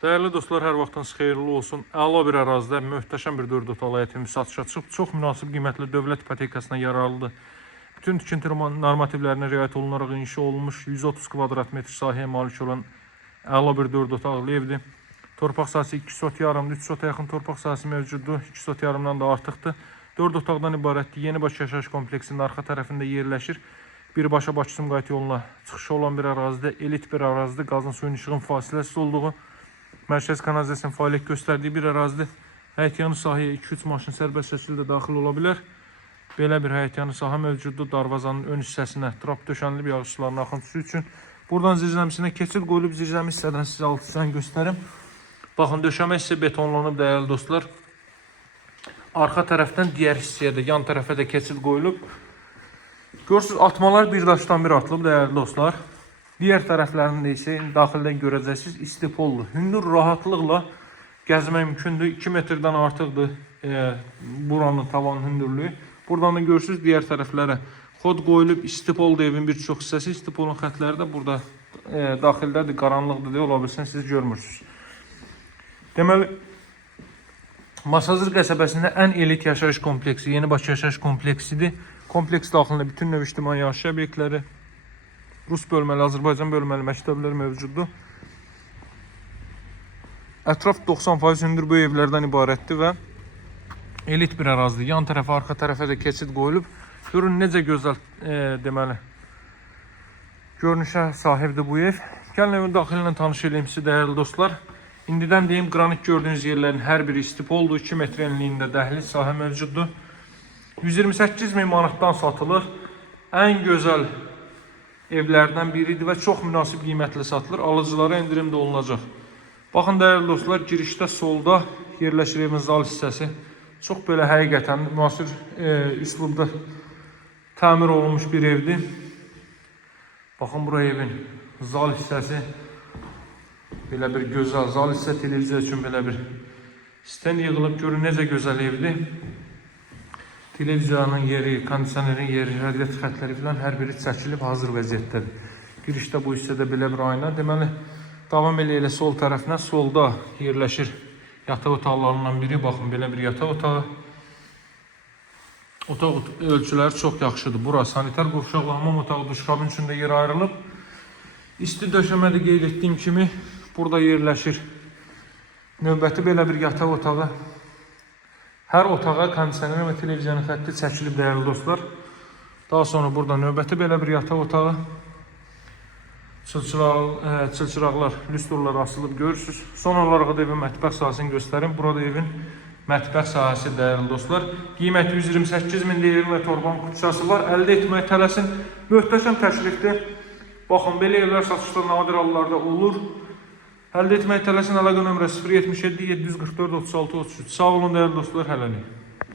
Değerli dostlar, hər vaxtınız xeyirli olsun. Əla bir ərazidə möhtəşəm bir 4 otaqlı həyətimiz satışa çıxıb. Çox münasib qiymətli dövlət ipotekasına yararlıdır. Bütün tikinti normativlərinə riayət olunaraq inşa olunmuş 130 kvadrat metr sahəyə malik olan əla bir 4 otaqlı evdir. Torpaq sahəsi 2 sot yarımdır, 3 sota yaxın torpaq sahəsi mövcuddur, 2 sot yarımdan da artıqdır. 4 otaqdan ibarətdir. Yenibaş yaşayış kompleksinin arxa tərəfində yerləşir. Birbaşa Bakı-Sumqayıt yoluna çıxışı olan bir ərazidə, elit bir ərazidə, qazın suyun işığın fasiləsiz olduğu, mərkəz kanalizasyon fəaliyyət göstərdiyi bir ərazidir. Həyətyanı sahəyə 2-3 maşın sərbəst şəkildə daxil ola bilər. Belə bir həyətyanı sahə mövcuddur. Darvazanın ön hissəsinə trap döşənilib yağışların axıntısı üçün. Buradan zirzəmisinə keçid qoyulub, zirzəmi hissədən sizə alt hissəni göstərim. Baxın, döşəmə hissə betonlanıb dəyərli dostlar. Arxa tərəfdən digər hissəyə də, yan tərəfə də keçid qoyulub. Görürsünüz, atmalar bir daşdan bir atılıb dəyərli dostlar. Diğer tərəflərində isə daxildən görəcəksiniz istipollu. Hündür rahatlıqla gəzmək mümkündür. 2 metrdən artıqdır buranın tavan hündürlüyü. Buradan da görürsünüz diğer tərəflərə xod qoyulub. İstipollu evin bir çox hissəsi. İstipolun xətləri də burada daxildədir, qaranlıqdır deyə ola bilsin, siz görmürsünüz. Deməli, Masazır qəsəbəsində ən elit yaşayış kompleksi, Yenibaş yaşayış kompleksidir. Kompleks daxilində bütün növ ictimai yaşayış obyektləri, Rus bölməli, Azərbaycan bölməli məktəblər mövcuddur. Ətraf 90% hündür bu evlərdən ibarətdir və elit bir ərazidir. Yan tərəfə, arxa tərəfə də keçid qoyulub. Görün necə gözəl deməli görünüşə sahibdir bu ev. Gəlin evin daxili ilə tanış edeyim sizi dəyərli dostlar. İndidən deyim, qranit gördüyünüz yerlərin hər biri istipoldur. 2 metr enliyində dəhliz sahə mövcuddur. 128 min manatdan satılır. Ən gözəl evlərdən biridir və çox münasib qiymətlə satılır. Alıcılara endirim də olunacaq. Baxın dəyərli dostlar, girişdə solda yerləşir evin zal hissəsi. Çox belə həqiqətən müasir üslubda təmir olunmuş bir evdir. Baxın bura evin zal hissəsi. Belə bir gözəl zal hissə, televiziya üçün belə bir sten yığılıb. Görün necə gözəl evdir. Televiziyanın yeri, kondisionerin yeri, radiator xətləri filan hər biri çəkilib hazır vəziyyətdədir. Girişdə bu hissədə belə bir ayna. Deməli, davam elə sol tərəfinə, solda yerləşir yataq otaqlarından biri. Baxın, belə bir yataq otağı. Otaq ölçüləri çox yaxşıdır. Bura sanitar qovşaqlı hamam otağı, duşkabin üçün də yer ayrılıb. İsti döşəmədə qeyd etdiyim kimi burada yerləşir növbəti belə bir yataq otağı. Hər otağa kondisioner və televiziyanın xətti çəkilib dəyərli dostlar. Daha sonra burada növbəti belə bir yataq otağı. Çılçıraqlar, lüstrlar asılıb görürsünüz. Son olaraq da evin mətbəx sahəsini göstərim. Burada evin mətbəx sahəsi dəyərli dostlar. Qiyməti 128 min deyil və torban kutsası var. Əldə etməyə tələsin. Möhtəşəm təklifdir. Baxın, belə evlər satışda nadir hallarda olur. Əldə etməyə tələsin, əlaqə nömrə 077 744 36 33. Sağ olun dəyərli dostlar, hələlik.